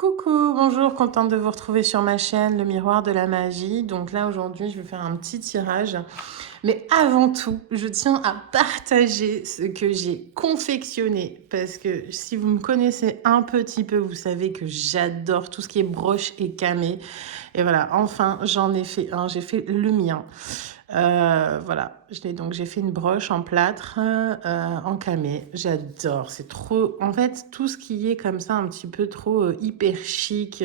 Coucou, bonjour, contente de vous retrouver sur ma chaîne Le Miroir de la Magie. Donc là aujourd'hui je vais faire un petit tirage. Mais avant tout, je tiens à partager ce que j'ai confectionné. Parce que si vous me connaissez un petit peu, vous savez que j'adore tout ce qui est broche et camé. Et voilà, enfin j'en ai fait un, j'ai fait le mien. Voilà, j'ai fait une broche en plâtre, en camé. J'adore, c'est trop. En fait, tout ce qui est comme ça, un petit peu trop hyper chic,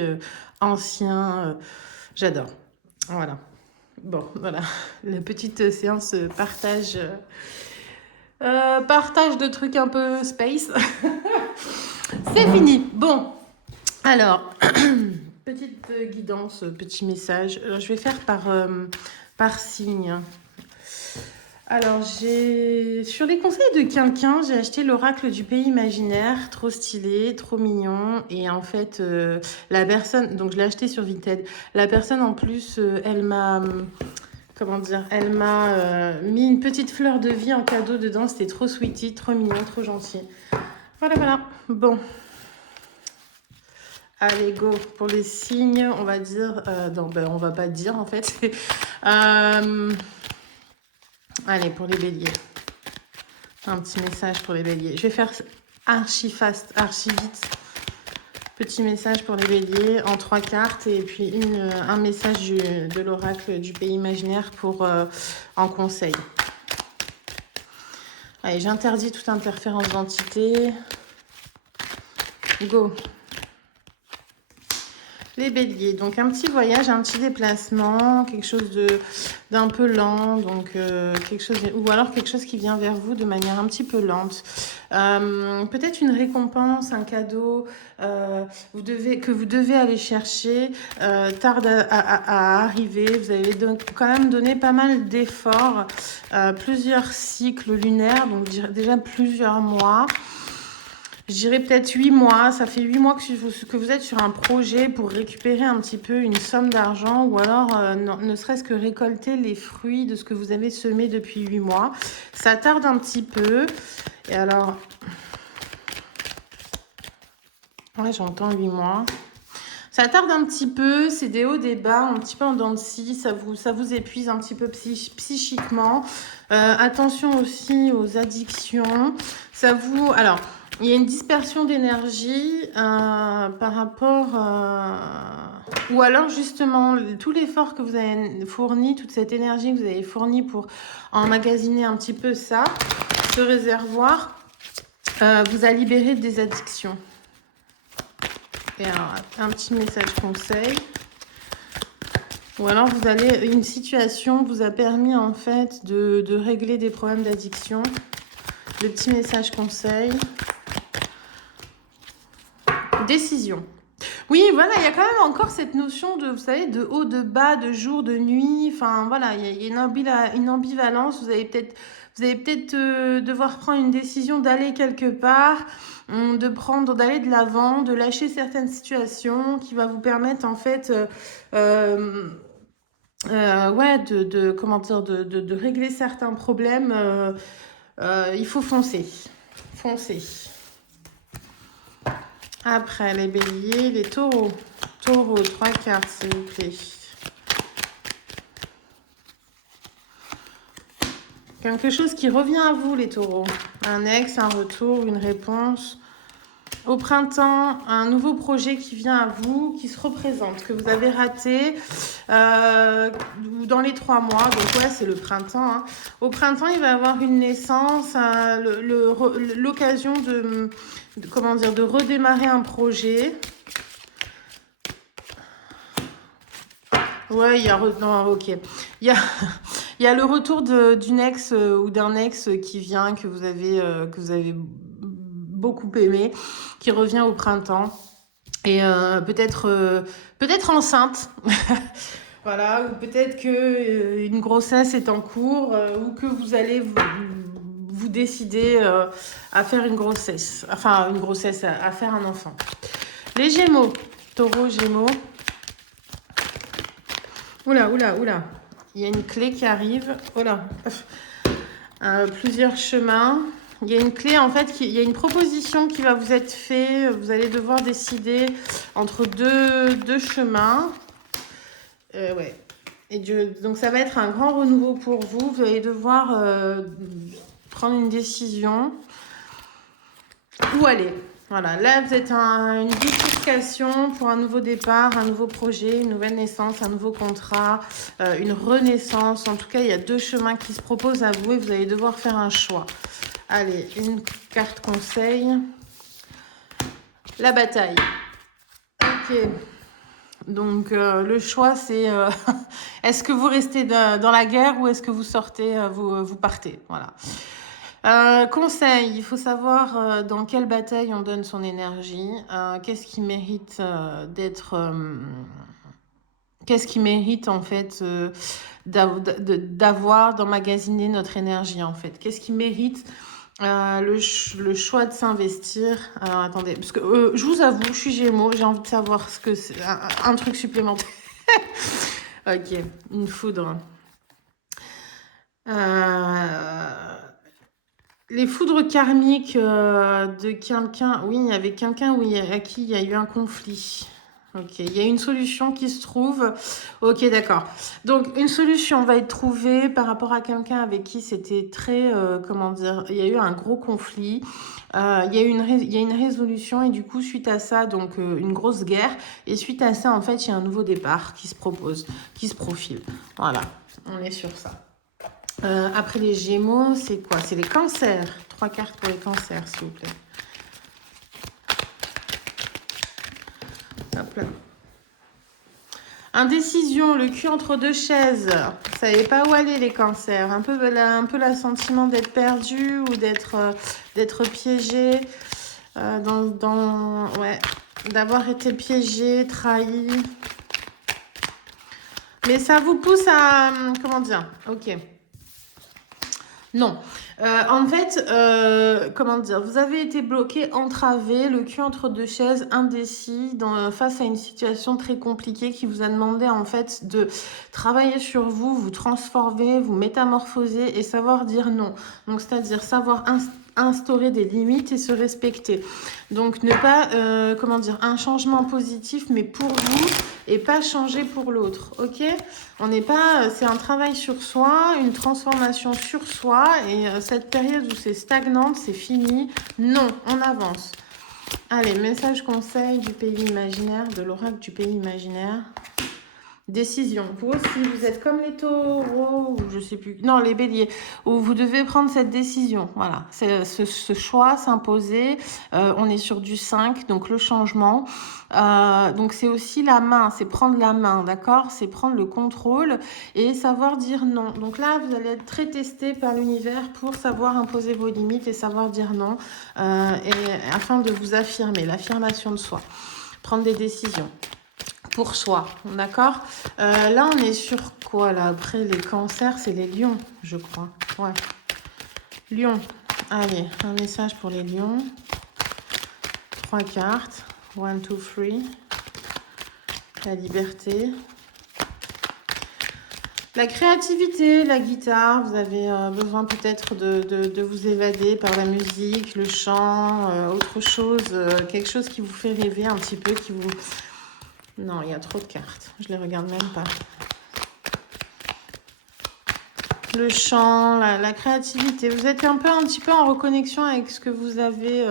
ancien, j'adore. Voilà. Bon, voilà, la petite séance partage de trucs un peu space. C'est fini. Bon, alors, petite guidance, petit message. Alors, je vais faire par signe. Alors, sur les conseils de quelqu'un, j'ai acheté l'oracle du pays imaginaire, trop stylé, trop mignon. Et en fait, la personne, donc je l'ai acheté sur Vinted. La personne en plus, elle m'a, comment dire, elle m'a mis une petite fleur de vie en cadeau dedans. C'était trop sweetie, trop mignon, trop gentil. Voilà, voilà. Bon, allez, go. Pour les signes, on va dire, non, ben, on va pas dire en fait. Allez, pour les béliers. Un petit message pour les béliers. Je vais faire archi fast, archi vite. Petit message pour les béliers en 3 cartes et puis un message de l'oracle du pays imaginaire pour en conseil. Allez, j'interdis toute interférence d'entité. Go. Les béliers, donc un petit voyage, un petit déplacement, quelque chose d'un peu lent, donc quelque chose, ou alors quelque chose qui vient vers vous de manière un petit peu lente. Peut-être une récompense, un cadeau que vous devez aller chercher, tarde à arriver. Vous avez quand même donné pas mal d'efforts, plusieurs cycles lunaires, donc déjà plusieurs mois. Je dirais peut-être 8 mois. Ça fait 8 mois que vous êtes sur un projet pour récupérer un petit peu une somme d'argent ou alors ne serait-ce que récolter les fruits de ce que vous avez semé depuis 8 mois. Ça tarde un petit peu. Et alors... Ouais, j'entends 8 mois. Ça tarde un petit peu, c'est des hauts, des bas, un petit peu en dents de scie, ça vous épuise un petit peu psychiquement. Attention aussi aux addictions. Alors, il y a une dispersion d'énergie par rapport... ou alors justement, tout l'effort que vous avez fourni, toute cette énergie que vous avez fournie pour emmagasiner un petit peu ça, ce réservoir, vous a libéré des addictions. Et alors, un petit message conseil. Ou alors, une situation vous a permis en fait de régler des problèmes d'addiction. Le petit message conseil. Décision. Oui, voilà, il y a quand même encore cette notion de, vous savez, de haut, de bas, de jour, de nuit. Enfin, voilà, il y a une ambivalence. Vous allez peut-être devoir prendre une décision d'aller quelque part, d'aller de l'avant, de lâcher certaines situations qui va vous permettre, en fait, ouais, comment dire, de régler certains problèmes. Il faut foncer. Foncer. Après, les béliers, les taureaux. Taureau, 3 cartes, s'il vous plaît. Quelque chose qui revient à vous, les taureaux. Un ex, un retour, une réponse. Au printemps, un nouveau projet qui vient à vous, qui se représente, que vous avez raté dans les 3 mois. Donc ouais, c'est le printemps. Hein. Au printemps, il va y avoir une naissance, l'occasion de redémarrer un projet. Ouais, non, ok. Il y a le retour d'une ex ou d'un ex qui vient, que vous avez beaucoup aimé, qui revient au printemps. Et peut-être enceinte. Voilà, ou peut-être que une grossesse est en cours, ou que vous allez vous décider à faire une grossesse. Enfin, une grossesse, à faire un enfant. Les Gémeaux. Taureau, Gémeaux. Oula. Il y a une clé qui arrive. Oula. Plusieurs chemins. Il y a une clé, en fait, il y a une proposition qui va vous être faite. Vous allez devoir décider entre deux chemins. Ouais. Et donc, ça va être un grand renouveau pour vous. Vous allez devoir prendre une décision. Où aller? Voilà, là, vous êtes une bifurcation pour un nouveau départ, un nouveau projet, une nouvelle naissance, un nouveau contrat, une renaissance. En tout cas, il y a 2 chemins qui se proposent à vous et vous allez devoir faire un choix. Allez, une carte conseil. La bataille. Ok. Donc, le choix, c'est est-ce que vous restez dans la guerre ou est-ce que vous sortez, vous partez? Voilà. Conseil, il faut savoir dans quelle bataille on donne son énergie. Qu'est-ce qui mérite d'être... qu'est-ce qui mérite, en fait, d'avoir, d'emmagasiner notre énergie, en fait? Qu'est-ce qui mérite le choix de s'investir? Alors, attendez, parce que je vous avoue, je suis Gémeaux, j'ai envie de savoir ce que c'est, un truc supplémentaire. Ok, une foudre. Les foudres karmiques de quelqu'un, oui, il y avait quelqu'un à qui il y a eu un conflit. Ok, il y a une solution qui se trouve. Ok, d'accord. Donc, une solution va être trouvée par rapport à quelqu'un avec qui c'était très, comment dire, il y a eu un gros conflit. Il y a une résolution et du coup, suite à ça, donc une grosse guerre. Et suite à ça, en fait, il y a un nouveau départ qui se propose, qui se profile. Voilà, on est sur ça. Après les Gémeaux, c'est quoi? C'est les cancers. 3 cartes pour les cancers, s'il vous plaît. Hop là. Indécision, le cul entre 2 chaises. Vous savez pas où aller, les cancers. Un peu l'assentiment d'être perdu ou d'être piégé. Ouais, d'avoir été piégé, trahi. Mais ça vous pousse à... Comment dire? Ok. Non. En fait, comment dire, vous avez été bloqué, entravé, le cul entre 2 chaises, indécis, face à une situation très compliquée qui vous a demandé en fait de travailler sur vous, vous transformer, vous métamorphoser et savoir dire non. Donc, c'est-à-dire savoir instaurer des limites et se respecter. Donc, ne pas, comment dire, un changement positif, mais pour vous et pas changer pour l'autre, ok? On n'est pas, c'est un travail sur soi, une transformation sur soi et cette période où c'est stagnante, c'est fini. Non, on avance. Allez, message conseil du pays imaginaire, de l'oracle du pays imaginaire. Décision. Vous aussi, vous êtes comme les taureaux, ou je sais plus. Non, les béliers, où vous devez prendre cette décision. Voilà, c'est ce choix s'imposer. On est sur du 5, donc le changement. Donc c'est aussi la main, c'est prendre la main, d'accord? C'est prendre le contrôle et savoir dire non. Donc là, vous allez être très testé par l'univers pour savoir imposer vos limites et savoir dire non, et afin de vous affirmer, l'affirmation de soi. Prendre des décisions. Pour soi, d'accord? Là, on est sur quoi, là? Après, les cancers, c'est les lions, je crois. Ouais. Lions. Allez, un message pour les lions. 3 cartes. 1, 2, 3. La liberté. La créativité, la guitare. Vous avez besoin peut-être de vous évader par la musique, le chant, autre chose. Quelque chose qui vous fait rêver un petit peu, qui vous... Non, il y a trop de cartes. Je les regarde même pas. Le chant, la créativité. Vous êtes un petit peu en reconnexion avec ce que vous avez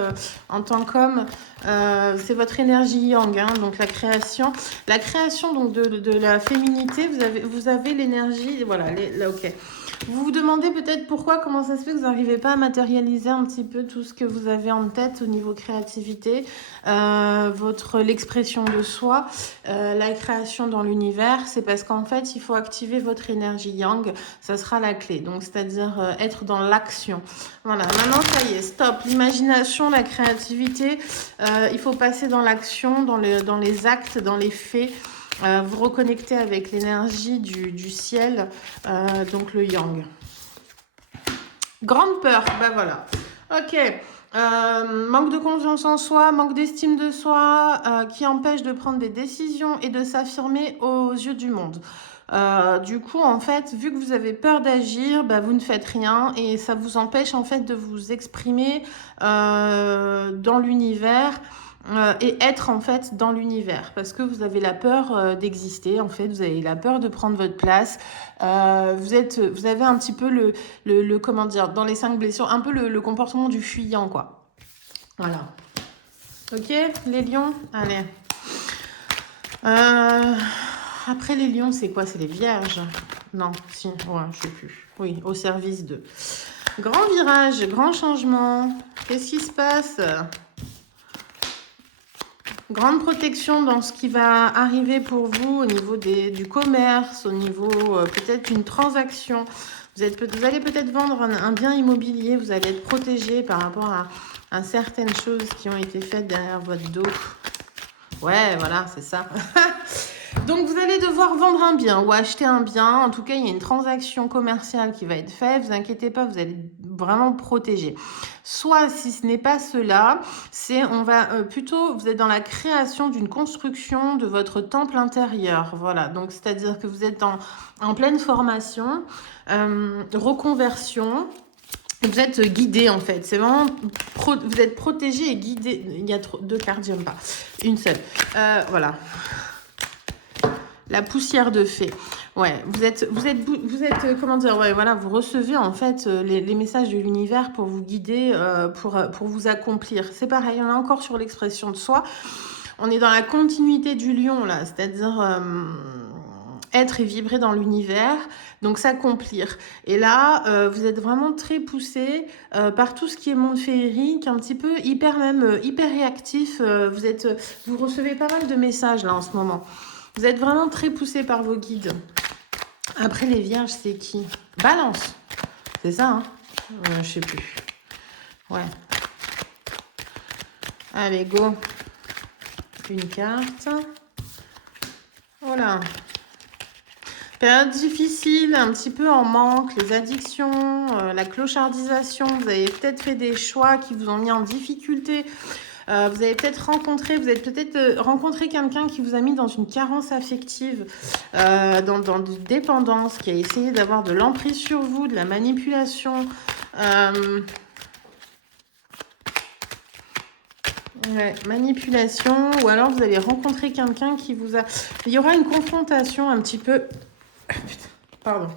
en tant qu'homme. C'est votre énergie yang, hein, donc la création. La création donc de la féminité, vous avez l'énergie. Voilà, là, ok. Vous vous demandez peut-être pourquoi, comment ça se fait que vous n'arrivez pas à matérialiser un petit peu tout ce que vous avez en tête au niveau créativité, l'expression de soi, la création dans l'univers. C'est parce qu'en fait, il faut activer votre énergie yang. Ça sera la clé. Donc, c'est-à-dire être dans l'action. Voilà. Maintenant, ça y est, stop. L'imagination, la créativité, il faut passer dans l'action, dans les actes, dans les faits. Vous reconnectez avec l'énergie du ciel, donc le yang. Grande peur, ben voilà. Ok, manque de confiance en soi, manque d'estime de soi, qui empêche de prendre des décisions et de s'affirmer aux yeux du monde. Du coup, en fait, vu que vous avez peur d'agir, bah, vous ne faites rien et ça vous empêche en fait de vous exprimer dans l'univers et être en fait dans l'univers parce que vous avez la peur d'exister, en fait, vous avez la peur de prendre votre place. Vous avez un petit peu comment dire, dans les 5 blessures, un peu le comportement du fuyant, quoi. Voilà. Ok, les lions, allez. Après les lions, c'est quoi? C'est les vierges? Non, si, ouais, je sais plus. Oui, au service de. Grand virage, grand changement. Qu'est-ce qui se passe? Grande protection dans ce qui va arriver pour vous au niveau du commerce, au niveau peut-être d'une transaction. Vous allez peut-être vendre un bien immobilier, vous allez être protégé par rapport à certaines choses qui ont été faites derrière votre dos. Ouais, voilà, c'est ça. Donc, vous allez devoir vendre un bien ou acheter un bien. En tout cas, il y a une transaction commerciale qui va être faite. Vous inquiétez pas, vous allez vraiment protéger. Soit, si ce n'est pas cela, plutôt, vous êtes dans la création d'une construction de votre temple intérieur. Voilà, donc c'est-à-dire que vous êtes en pleine formation, reconversion. Vous êtes guidé en fait, c'est vraiment vous êtes protégé et guidé. Il y a deux cartes, j'aime pas, une seule. Voilà. La poussière de fée. Ouais, vous êtes comment dire, ouais, voilà, vous recevez en fait les messages de l'univers pour vous guider, pour vous accomplir. C'est pareil, on est encore sur l'expression de soi. On est dans la continuité du lion là, c'est-à-dire être et vibrer dans l'univers, donc s'accomplir. Et là, vous êtes vraiment très poussé par tout ce qui est monde féerique, un petit peu hyper réactif. Vous recevez pas mal de messages là en ce moment. Vous êtes vraiment très poussé par vos guides. Après les vierges, c'est qui? Balance. C'est ça, hein? Je sais plus. Ouais. Allez, go. Une carte. Voilà. Période difficile, un petit peu en manque, les addictions, la clochardisation. Vous avez peut-être fait des choix qui vous ont mis en difficulté. Vous avez peut-être rencontré quelqu'un qui vous a mis dans une carence affective, dans une dépendance, qui a essayé d'avoir de l'emprise sur vous, de la manipulation. Ouais, manipulation, ou alors vous allez rencontrer quelqu'un qui vous a... Il y aura une confrontation un petit peu... Putain, pardon.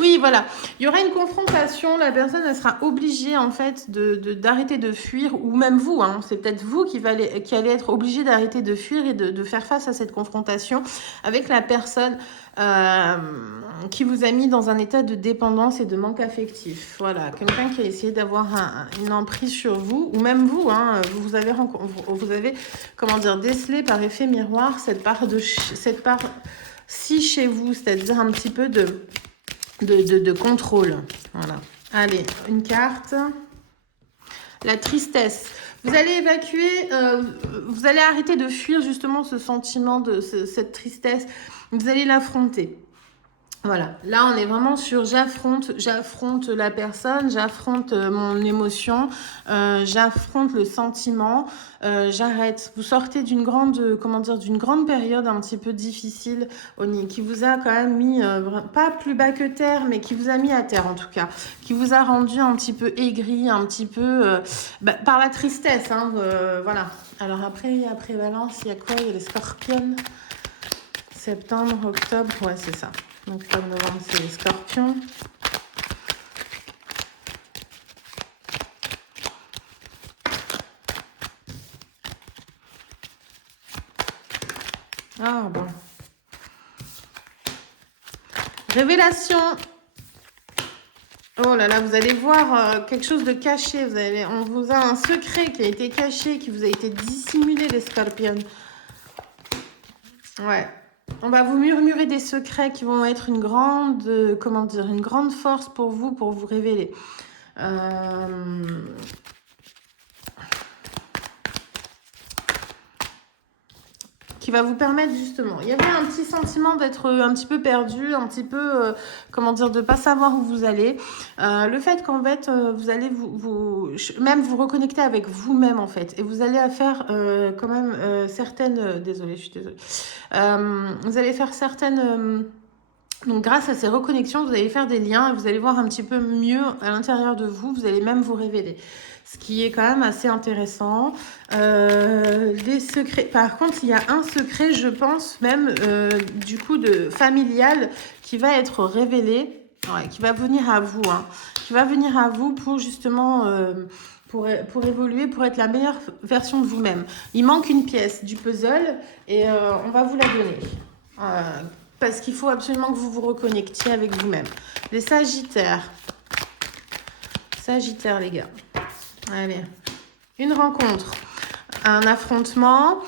Oui, voilà. Il y aura une confrontation. La personne, elle sera obligée, en fait, d'arrêter de fuir. Ou même vous, hein. C'est peut-être vous qui allez être obligé d'arrêter de fuir et de faire face à cette confrontation avec la personne qui vous a mis dans un état de dépendance et de manque affectif. Voilà. Quelqu'un qui a essayé d'avoir une emprise sur vous. Ou même vous, hein. Vous avez, comment dire, décelé par effet miroir cette part si chez vous, c'est-à-dire un petit peu de contrôle. Voilà. Allez, une carte. La tristesse. Vous allez évacuer, vous allez arrêter de fuir justement ce sentiment cette tristesse. Vous allez l'affronter. Voilà, là on est vraiment sur j'affronte la personne, j'affronte mon émotion, j'affronte le sentiment, j'arrête. Vous sortez d'une grande période un petit peu difficile, qui vous a quand même mis, pas plus bas que terre, mais qui vous a mis à terre en tout cas, qui vous a rendu un petit peu aigri, un petit peu par la tristesse, hein, voilà. Alors après Valence, il y a quoi? Il y a les scorpions. Septembre, octobre, ouais c'est ça. Octobre, novembre, c'est les scorpions. Ah bon. Révélation. Oh là là, vous allez voir quelque chose de caché. On vous a un secret qui a été caché, qui vous a été dissimulé, les scorpions. Ouais. On va vous murmurer des secrets qui vont être une grande force pour vous révéler. Qui va vous permettre justement. Il y avait un petit sentiment d'être un petit peu perdu, un petit peu, de pas savoir où vous allez. Le fait qu'en fait, vous allez même vous reconnecter avec vous-même en fait. Et vous allez faire quand même certaines... désolée, je suis désolée. Vous allez faire certaines... Donc, grâce à ces reconnexions, vous allez faire des liens et vous allez voir un petit peu mieux à l'intérieur de vous. Vous allez même vous révéler. Ce qui est quand même assez intéressant. Les secrets. Par contre, il y a un secret, je pense, même du coup, familial qui va être révélé. Ouais, qui va venir à vous. Hein, qui va venir à vous pour justement... pour évoluer, pour être la meilleure version de vous-même. Il manque une pièce du puzzle et on va vous la donner. Parce qu'il faut absolument que vous vous reconnectiez avec vous-même. Les Sagittaires. Sagittaires, les gars. Allez. Une rencontre. Un affrontement.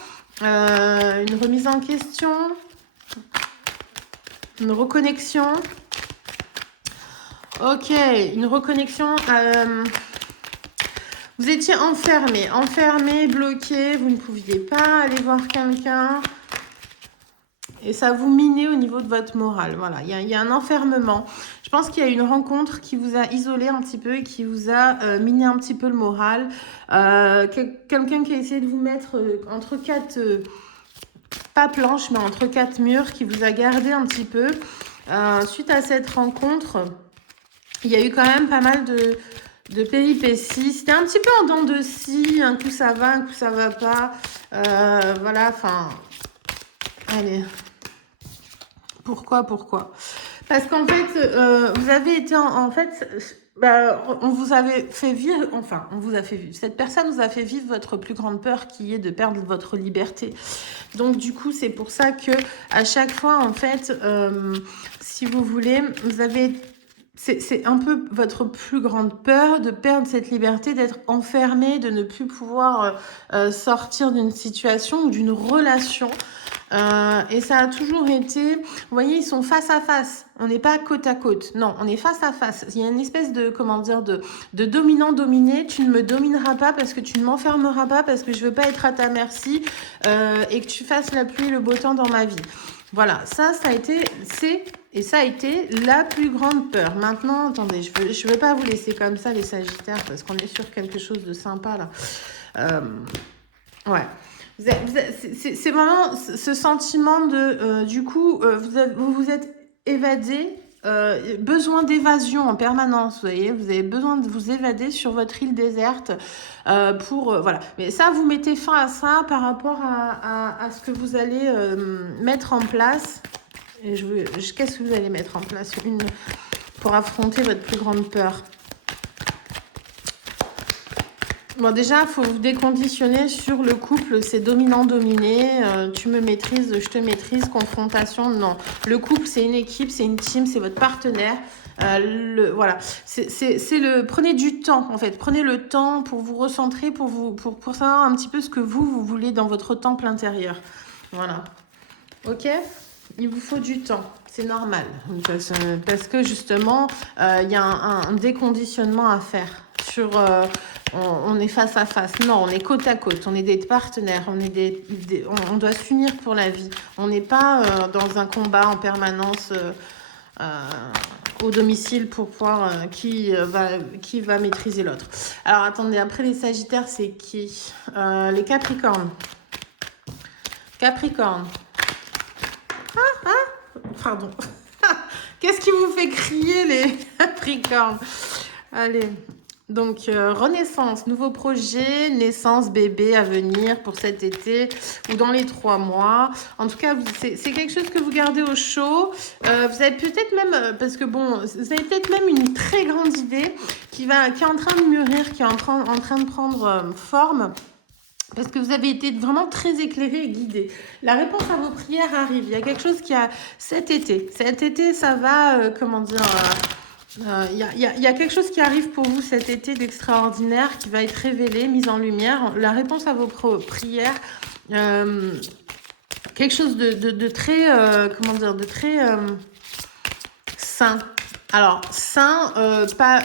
Une remise en question. Une reconnexion. Ok. Une reconnexion. Vous étiez enfermé, bloqué. Vous ne pouviez pas aller voir quelqu'un. Et ça vous minait au niveau de votre morale. Voilà, il y a un enfermement. Je pense qu'il y a une rencontre qui vous a isolé un petit peu et qui vous a miné un petit peu le moral. Quelqu'un qui a essayé de vous mettre entre quatre, pas planches, mais entre quatre murs, qui vous a gardé un petit peu. Suite à cette rencontre, il y a eu quand même pas mal de péripéties. C'était un petit peu en dents de scie. Un coup ça va, un coup ça va pas. Voilà, enfin... Allez... Pourquoi Parce qu'en fait, vous avez été en fait, on vous avait fait vivre, enfin, on vous a fait vivre. Cette personne vous a fait vivre votre plus grande peur qui est de perdre votre liberté. Donc du coup, c'est pour ça que à chaque fois, en fait, si vous voulez, vous avez... C'est un peu votre plus grande peur de perdre cette liberté, d'être enfermé, de ne plus pouvoir sortir d'une situation ou d'une relation. Et ça a toujours été, vous voyez, ils sont face à face. On n'est pas côte à côte. Non, on est face à face. Il y a une espèce de, comment dire, de dominant-dominé. Tu ne me domineras pas parce que tu ne m'enfermeras pas, parce que je veux pas être à ta merci et que tu fasses la pluie et le beau temps dans ma vie. Voilà, ça a été, ça a été la plus grande peur. Maintenant, attendez, je veux pas vous laisser comme ça, les Sagittaires, parce qu'on est sur quelque chose de sympa, là. Ouais. C'est vraiment ce sentiment de, du coup, vous vous êtes évadé, besoin d'évasion en permanence, vous voyez, vous avez besoin de vous évader sur votre île déserte voilà. Mais ça, vous mettez fin à ça par rapport à ce que vous allez mettre en place. Et qu'est-ce que vous allez mettre en place pour affronter votre plus grande peur? Bon, déjà, il faut vous déconditionner sur le couple, c'est dominant-dominé, tu me maîtrises, je te maîtrise, confrontation, non. Le couple, c'est une équipe, c'est une team, c'est votre partenaire. Voilà, prenez du temps, en fait. Prenez le temps pour vous recentrer, pour savoir un petit peu ce que vous voulez dans votre temple intérieur. Voilà. Ok ? Il vous faut du temps, c'est normal. Parce que justement, il y a un déconditionnement à faire sur... on est face à face. Non, on est côte à côte. On est des partenaires. On doit s'unir pour la vie. On n'est pas dans un combat en permanence au domicile pour voir qui va maîtriser l'autre. Alors, attendez. Après les Sagittaires, c'est qui? Les Capricornes. Capricorne. Pardon. Qu'est-ce qui vous fait crier, les Capricornes? Allez. Donc, renaissance, nouveau projet, naissance, bébé à venir pour cet été ou dans les 3 mois. En tout cas, c'est quelque chose que vous gardez au chaud. Vous avez peut-être même, parce que bon, vous avez peut-être même une très grande idée qui est en train de mûrir, qui est en train de prendre forme. Parce que vous avez été vraiment très éclairé et guidé. La réponse à vos prières arrive. Il y a quelque chose qui a cet été. Cet été, ça va, comment dire... Il y a quelque chose qui arrive pour vous cet été d'extraordinaire qui va être révélé, mis en lumière. La réponse à vos prières, quelque chose de très, comment dire, de très sain. Alors, sain, pas,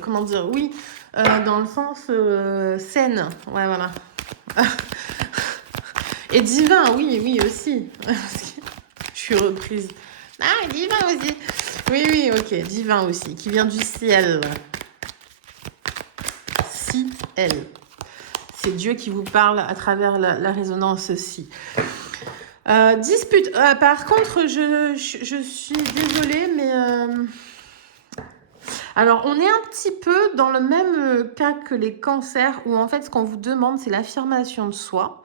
comment dire, oui, dans le sens saine. Ouais, voilà. Et divin, oui, aussi. Je suis reprise. Ah, divin aussi. Oui, ok, divin aussi, qui vient du ciel. Ciel. C'est Dieu qui vous parle à travers la résonance si. Dispute. Par contre, je suis désolée, mais... Alors, on est un petit peu dans le même cas que les cancers, où en fait, ce qu'on vous demande, c'est l'affirmation de soi.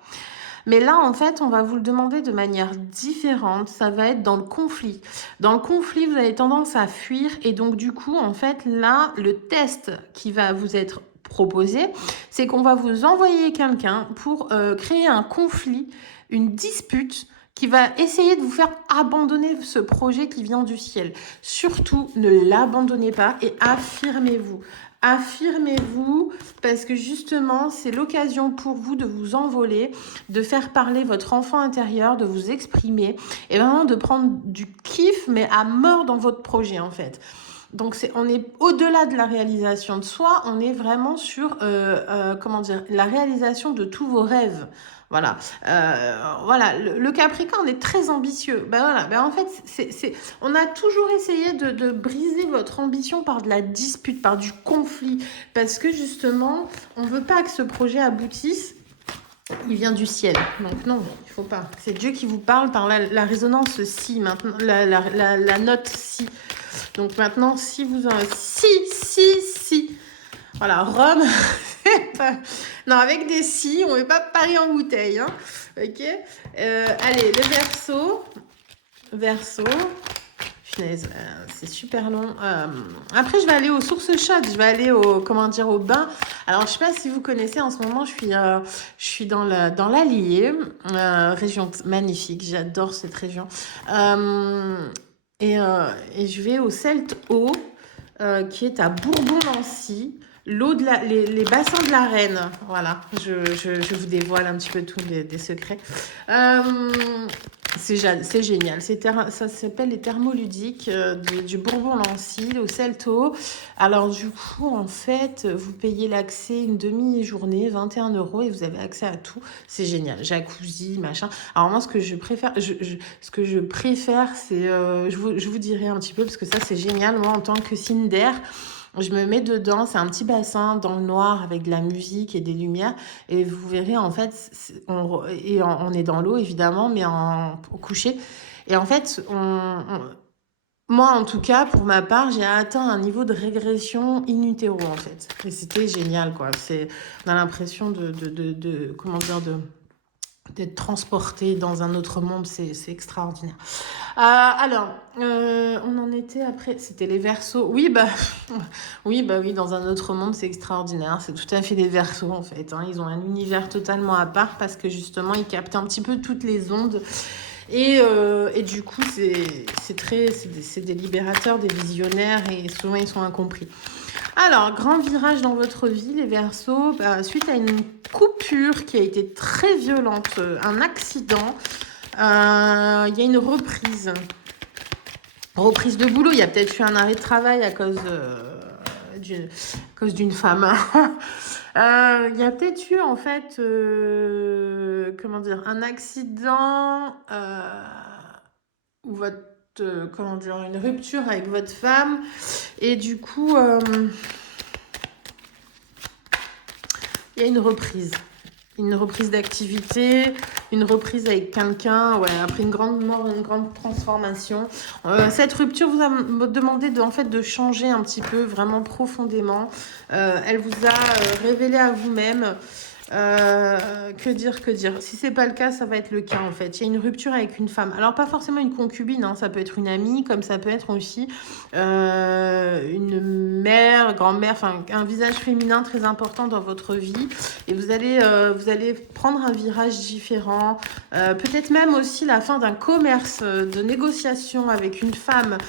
Mais là, en fait, on va vous le demander de manière différente. Ça va être dans le conflit. Dans le conflit, vous avez tendance à fuir. Et donc, du coup, en fait, là, le test qui va vous être proposé, c'est qu'on va vous envoyer quelqu'un pour créer un conflit, une dispute qui va essayer de vous faire abandonner ce projet qui vient du ciel. Surtout, ne l'abandonnez pas et affirmez-vous. Affirmez-vous parce que justement, c'est l'occasion pour vous de vous envoler, de faire parler votre enfant intérieur, de vous exprimer et vraiment de prendre du kiff, mais à mort dans votre projet en fait. Donc on est au-delà de la réalisation de soi, on est vraiment sur comment dire, la réalisation de tous vos rêves. Voilà, voilà. Le Capricorne est très ambitieux. Ben voilà, ben en fait, on a toujours essayé de briser votre ambition par de la dispute, par du conflit, parce que justement, on veut pas que ce projet aboutisse. Il vient du ciel. Donc non, il faut pas. C'est Dieu qui vous parle par la résonance si, maintenant, la note si. Donc maintenant, si vous en... Si. Voilà, Rome, c'est pas... Non, avec des si, on ne met pas Paris en bouteille. Hein. Ok. Allez, le Verseau. Punaise, c'est super long. Après, je vais aller aux sources chaudes. Je vais aller au bain. Alors, je ne sais pas si vous connaissez. En ce moment, je suis dans l'Allier, région magnifique. J'adore cette région. Et je vais au Celte Eau, qui est à Bourbon-Lancy. Les bassins de la Reine. Voilà, je vous dévoile un petit peu tous des secrets. C'est génial. Ça s'appelle les thermoludiques du Bourbon-Lancy, au Celto. Alors, du coup, en fait, vous payez l'accès une demi-journée, 21 € et vous avez accès à tout. C'est génial. Jacuzzi, machin. Alors, moi, ce que je préfère, c'est... je vous dirai un petit peu parce que ça, c'est génial. Moi, en tant que signe d'air, je me mets dedans, c'est un petit bassin dans le noir avec de la musique et des lumières. Et vous verrez, en fait, on est dans l'eau, évidemment, mais au coucher. Et en fait, moi, en tout cas, pour ma part, j'ai atteint un niveau de régression in utero, en fait. Et c'était génial, quoi. On a l'impression comment dire, d'être transporté dans un autre monde, c'est extraordinaire. Alors, on en était après, c'était les Verseaux. Oui, oui, dans un autre monde, c'est extraordinaire. C'est tout à fait des Verseaux, en fait. Hein. Ils ont un univers totalement à part parce que justement, ils captent un petit peu toutes les ondes. Et du coup, c'est des libérateurs, des visionnaires et souvent, ils sont incompris. Alors, grand virage dans votre vie, les Verseaux, suite à une coupure qui a été très violente, un accident, il y a une reprise de boulot. Il y a peut-être eu un arrêt de travail à cause d'une femme. Il y a peut-être eu, en fait, un accident ou une rupture avec votre femme. Et du coup, il y a une reprise d'activité, une reprise avec quelqu'un, après une grande mort, une grande transformation. Cette rupture vous a demandé de changer un petit peu, vraiment profondément. Elle vous a révélé à vous-même. Que dire. Si c'est pas le cas, ça va être le cas en fait. Il y a une rupture avec une femme. Alors pas forcément une concubine, hein, ça peut être une amie, comme ça peut être aussi une mère, grand-mère, enfin un visage féminin très important dans votre vie. Et vous allez prendre un virage différent. Peut-être même aussi la fin d'un commerce de négociation avec une femme.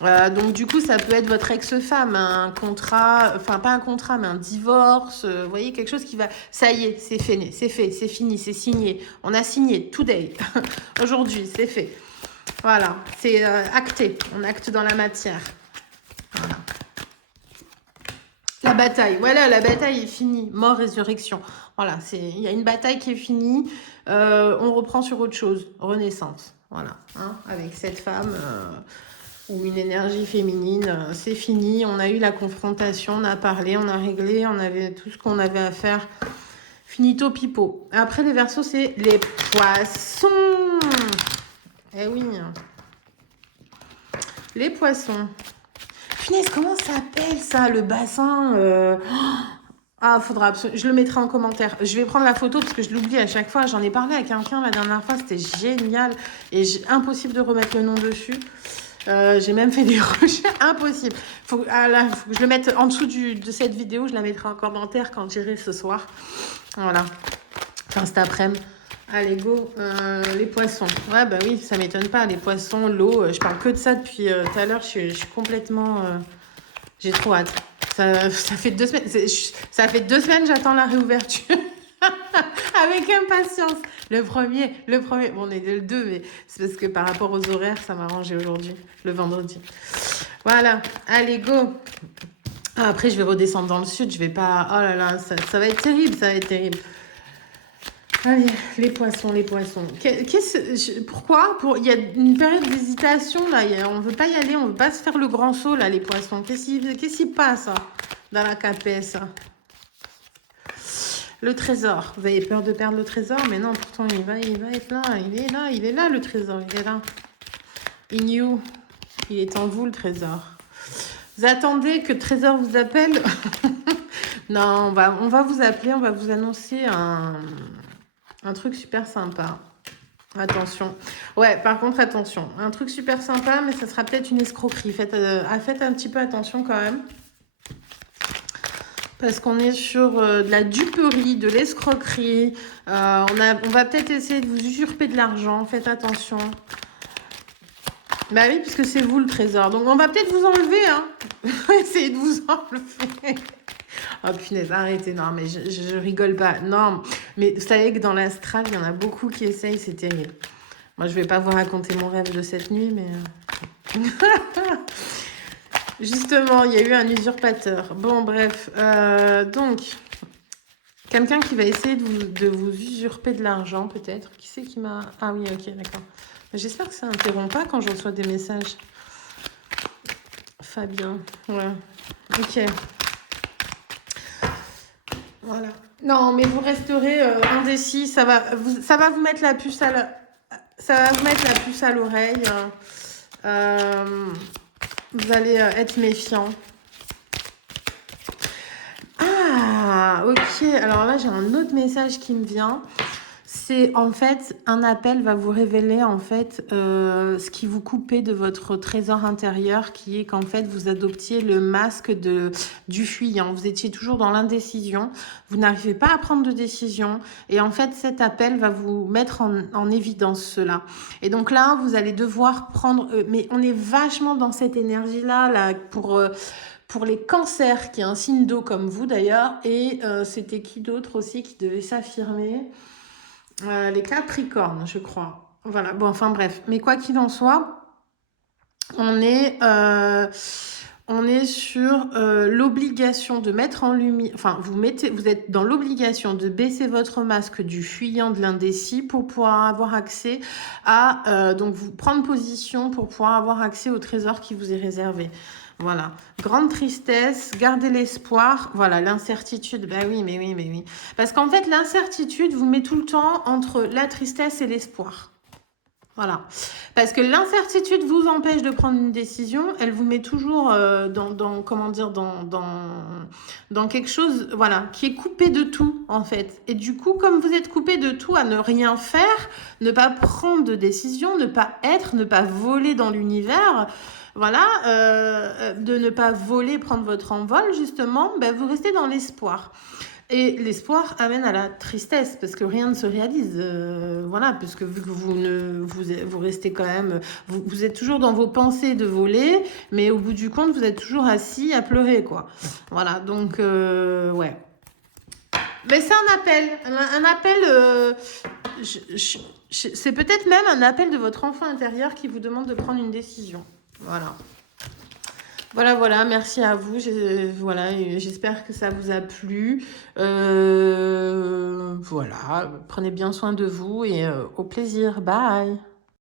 Donc du coup, ça peut être votre ex-femme, un contrat, enfin pas un contrat, mais un divorce, vous voyez, quelque chose qui va... Ça y est, c'est fait, c'est fini, c'est signé. On a signé, today, aujourd'hui, c'est fait. Voilà, c'est acté, on acte dans la matière. Voilà. La bataille, voilà, la bataille est finie, mort, résurrection. Voilà, il y a une bataille qui est finie, on reprend sur autre chose, renaissance. Voilà, hein, avec cette femme... ou une énergie féminine, c'est fini, on a eu la confrontation, on a parlé, on a réglé, on avait tout ce qu'on avait à faire Finito pipo. Après, les Verseaux, c'est les poissons. Eh oui. Les poissons. Punaise, comment ça s'appelle ça, le bassin Ah, faudra absolument... Je le mettrai en commentaire. Je vais prendre la photo parce que je l'oublie à chaque fois. J'en ai parlé à quelqu'un la dernière fois. C'était génial. Et impossible de remettre le nom dessus. J'ai même fait des recherches. Impossible. Faut que je le mette en dessous de cette vidéo. Je la mettrai en commentaire quand j'irai ce soir. Voilà. Enfin, cet après-midi. Allez, go. Les poissons. Ouais, bah oui, ça m'étonne pas. Les poissons, l'eau. Je parle que de ça depuis tout à l'heure. Je suis complètement... J'ai trop hâte. Ça fait 2 semaines. Ça fait 2 semaines, j'attends la réouverture. Avec impatience. Le premier. Bon, on est dès le 2, mais c'est parce que par rapport aux horaires, ça m'a arrangé aujourd'hui, le vendredi. Voilà. Allez, go. Ah, après, je vais redescendre dans le sud. Je vais pas... Oh là là, ça va être terrible. Ça va être terrible. Allez, les poissons. Pourquoi il y a une période d'hésitation, là. On ne veut pas y aller, on ne veut pas se faire le grand saut, là, les poissons. Qu'est-ce qui passe dans la capesse? Le trésor. Vous avez peur de perdre le trésor? Mais non, pourtant, il va être là. Il est là, le trésor. Il est là. In you. Il est en vous, le trésor. Vous attendez que le trésor vous appelle? Non, on va vous appeler, on va vous annoncer un truc super sympa. Attention. Ouais, par contre, attention. Un truc super sympa, mais ça sera peut-être une escroquerie. Faites un petit peu attention quand même. Parce qu'on est sur de la duperie, de l'escroquerie. On va peut-être essayer de vous usurper de l'argent. Faites attention. Bah oui, puisque c'est vous le trésor. Donc, on va peut-être vous enlever. Hein. On va essayer de vous enlever. Oh punaise, arrêtez, non, mais je rigole pas. Non, mais vous savez que dans l'astral, il y en a beaucoup qui essayent, c'est terrible. Moi, je vais pas vous raconter mon rêve de cette nuit, mais... Justement, il y a eu un usurpateur. Bon, bref. Donc, quelqu'un qui va essayer de vous usurper de l'argent, peut-être. Qui c'est qui m'a... Ah oui, ok, d'accord. J'espère que ça n'interrompt pas quand je reçois des messages. Fabien, ouais. Ok. Voilà. Non, mais vous resterez indécis. Ça va vous mettre la puce à l'oreille. Vous allez être méfiant. Ah, ok. Alors là, j'ai un autre message qui me vient. C'est en fait, un appel va vous révéler en fait ce qui vous coupait de votre trésor intérieur, qui est qu'en fait vous adoptiez le masque du fuyant. Vous étiez toujours dans l'indécision, vous n'arrivez pas à prendre de décision et en fait cet appel va vous mettre en évidence cela. Et donc là, vous allez devoir prendre... mais on est vachement dans cette énergie-là là, pour les cancers, qui est un signe d'eau comme vous d'ailleurs, et c'était qui d'autre aussi qui devait s'affirmer? Les Capricornes, je crois. Voilà, bon, enfin bref. Mais quoi qu'il en soit, on est sur l'obligation de mettre en lumière... Enfin, vous êtes dans l'obligation de baisser votre masque du fuyant, de l'indécis, pour pouvoir avoir accès à... donc, vous prendre position pour pouvoir avoir accès au trésor qui vous est réservé. Voilà, grande tristesse, gardez l'espoir. Voilà, l'incertitude, bah oui, mais oui. Parce qu'en fait, l'incertitude vous met tout le temps entre la tristesse et l'espoir. Voilà, parce que l'incertitude vous empêche de prendre une décision, elle vous met toujours dans quelque chose, voilà, qui est coupé de tout, en fait. Et du coup, comme vous êtes coupé de tout, à ne rien faire, ne pas prendre de décision, ne pas être, ne pas voler dans l'univers... Voilà, de ne pas voler, prendre votre envol, justement, ben, vous restez dans l'espoir. Et l'espoir amène à la tristesse, parce que rien ne se réalise. Voilà, parce que vu que vous restez quand même... Vous êtes toujours dans vos pensées de voler, mais au bout du compte, vous êtes toujours assis à pleurer, quoi. Voilà, donc, ouais. Mais c'est un appel. Un appel... c'est peut-être même un appel de votre enfant intérieur qui vous demande de prendre une décision. Voilà, merci à vous. Voilà, j'espère que ça vous a plu. Voilà, prenez bien soin de vous et au plaisir. Bye.